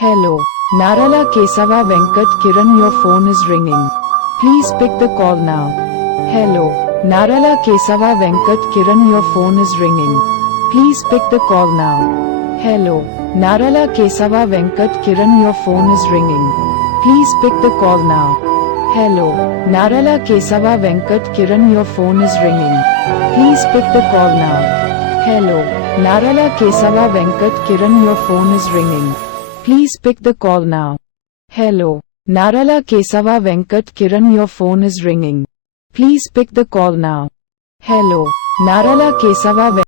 Hello. Narala Kesava Venkat Kiran, your phone is ringing. Please pick the call now. Hello. Narala Kesava Venkat Kiran, your phone is ringing. Please pick the call now. Hello. Narala Kesava Venkat Kiran, your phone is ringing. Please pick the call now. Hello. Narala Kesava Venkat Kiran, your phone is ringing. Please pick the call now. Hello. Narala Kesava Venkat Kiran, your phone is ringing. Please pick the call now. Hello. Narala Kesava Venkat Kiran, your phone is ringing. Please pick the call now. Hello. Narala Kesava